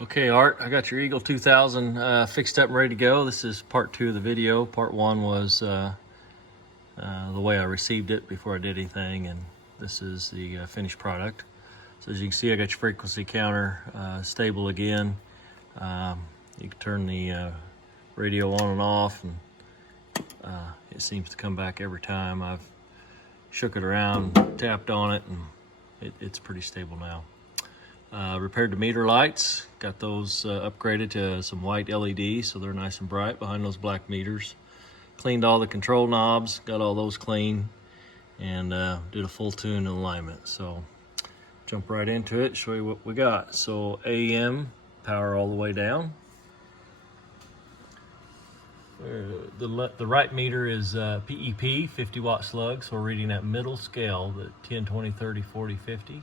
Okay, Art, I got your Eagle 2000 fixed up and ready to go. This is part 2 of the video. Part 1 was the way I received it before I did anything, and this is the finished product. So as you can see, I got your frequency counter stable again. You can turn the radio on and off, and it seems to come back every time. I've shook it around, tapped on it, and it's pretty stable now. Repaired the meter lights, got those upgraded to some white LEDs so they're nice and bright behind those black meters. Cleaned all the control knobs, got all those clean, and did a full tune and alignment. So jump right into it, show you what we got. So AM, power all the way down. The right meter is PEP, 50 watt slug, so we're reading that middle scale, the 10, 20, 30, 40, 50.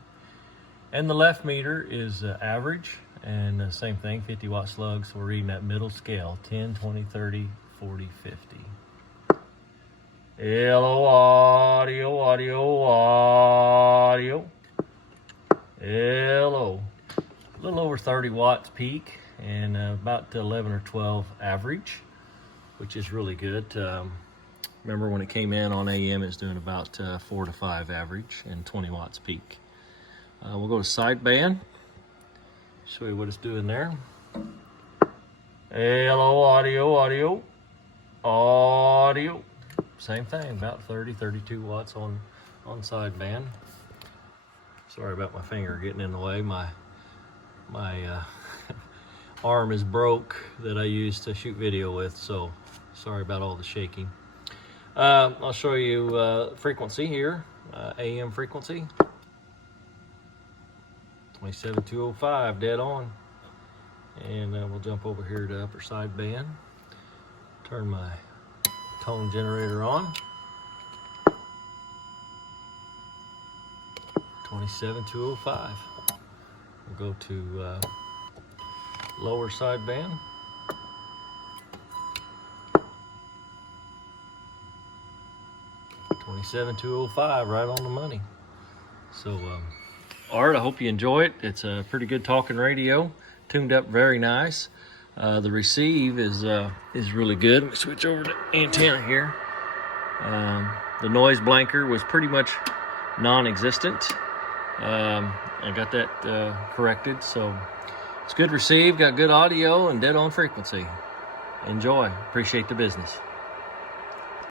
And the left meter is average, and same thing, 50 watt slug, so we're reading that middle scale, 10, 20, 30, 40, 50. Hello, audio, audio, audio. Hello. A little over 30 watts peak, and about 11 or 12 average, which is really good. Remember when it came in on AM, it's doing about 4 to 5 average and 20 watts peak. We'll go to sideband, show you what it's doing there. Hello, audio, audio, audio. Same thing, about 30, 32 watts on sideband. Sorry about my finger getting in the way. My arm is broke that I use to shoot video with, so sorry about all the shaking. I'll show you frequency here, AM frequency. 27205, dead on. And we'll jump over here to upper sideband. Turn my tone generator on. 27205. We'll go to lower sideband. 27205, right on the money. So Art, I hope you enjoy it. It's a pretty good talking radio, tuned up very nice. The receive is really good. Let me switch over to antenna here. The noise blanker was pretty much non-existent. I got that corrected, so it's good receive, got good audio, and dead on frequency. Enjoy. Appreciate the business.